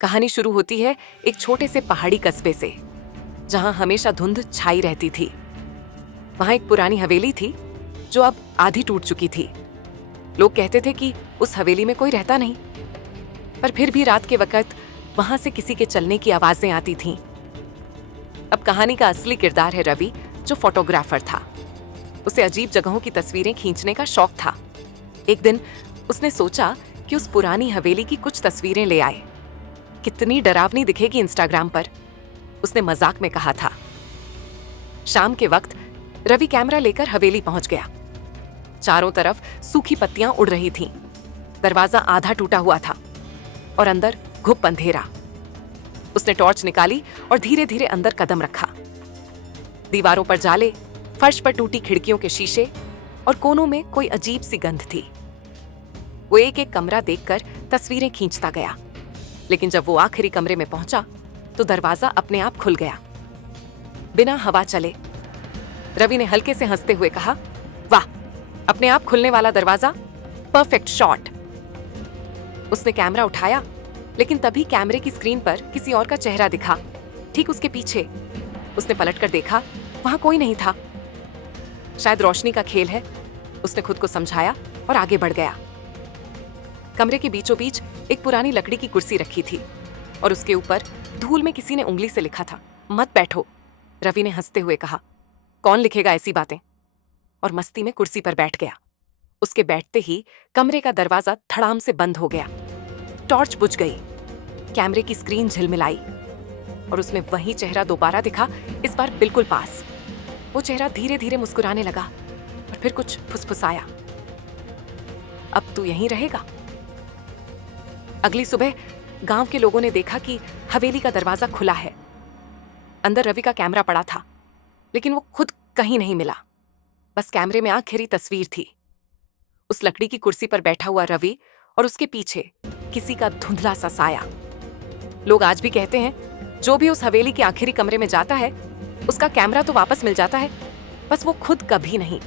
कहानी शुरू होती है एक छोटे से पहाड़ी कस्बे से, जहां हमेशा धुंध छाई रहती थी। वहां एक पुरानी हवेली थी जो अब आधी टूट चुकी थी। लोग कहते थे कि उस हवेली में कोई रहता नहीं, पर फिर भी रात के वक्त वहां से किसी के चलने की आवाजें आती थीं। अब कहानी का असली किरदार है रवि, जो फोटोग्राफर था। उसे अजीब जगहों की तस्वीरें खींचने का शौक था। एक दिन उसने सोचा कि उस पुरानी हवेली की कुछ तस्वीरें ले आए। कितनी डरावनी दिखेगी इंस्टाग्राम पर, उसने मजाक में कहा था। शाम के वक्त रवि कैमरा लेकर हवेली पहुंच गया। चारों तरफ सूखी पत्तियां उड़ रही थीं। दरवाजा आधा टूटा हुआ था और अंदर घुप अंधेरा। उसने टॉर्च निकाली और धीरे धीरे अंदर कदम रखा। दीवारों पर जाले, फर्श पर टूटी खिड़कियों के शीशे और कोनों में कोई अजीब सी गंध थी। वो एक एक कमरा देखकर तस्वीरें खींचता गया, लेकिन जब वो आखिरी कमरे में पहुंचा तो दरवाजा अपने आप खुल गया, बिना हवा चले। रवि ने हल्के से हंसते हुए कहा, वाह, अपने आप खुलने वाला दरवाजा, परफेक्ट शॉट। उसने कैमरा उठाया, लेकिन तभी कैमरे की स्क्रीन पर किसी और का चेहरा दिखा, ठीक उसके पीछे। उसने पलटकर देखा, वहां कोई नहीं था। शायद रोशनी का खेल है, उसने खुद को समझाया और आगे बढ़ गया। कमरे के बीचों बीच एक पुरानी लकड़ी की कुर्सी रखी थी और उसके ऊपर धूल में किसी ने उंगली से लिखा था, मत बैठो। रवि ने हंसते हुए कहा, कौन लिखेगा ऐसी बातें, और मस्ती में कुर्सी पर बैठ गया। उसके बैठते ही कमरे का दरवाजा धड़ाम से बंद हो गया। टॉर्च बुझ गई, कैमरे की स्क्रीन झिलमिलाई और उसमें वही चेहरा दोबारा दिखा, इस बार बिल्कुल पास। वो चेहरा धीरे धीरे मुस्कुराने लगा और फिर कुछ फुसफुसाया, अब तू यहीं रहेगा। अगली सुबह गांव के लोगों ने देखा कि हवेली का दरवाजा खुला है। अंदर रवि का कैमरा पड़ा था, लेकिन वो खुद कहीं नहीं मिला। बस कैमरे में आखिरी तस्वीर थी, उस लकड़ी की कुर्सी पर बैठा हुआ रवि और उसके पीछे किसी का धुंधला सा साया। लोग आज भी कहते हैं, जो भी उस हवेली के आखिरी कमरे में जाता है, उसका कैमरा तो वापस मिल जाता है, बस वो खुद कभी नहीं।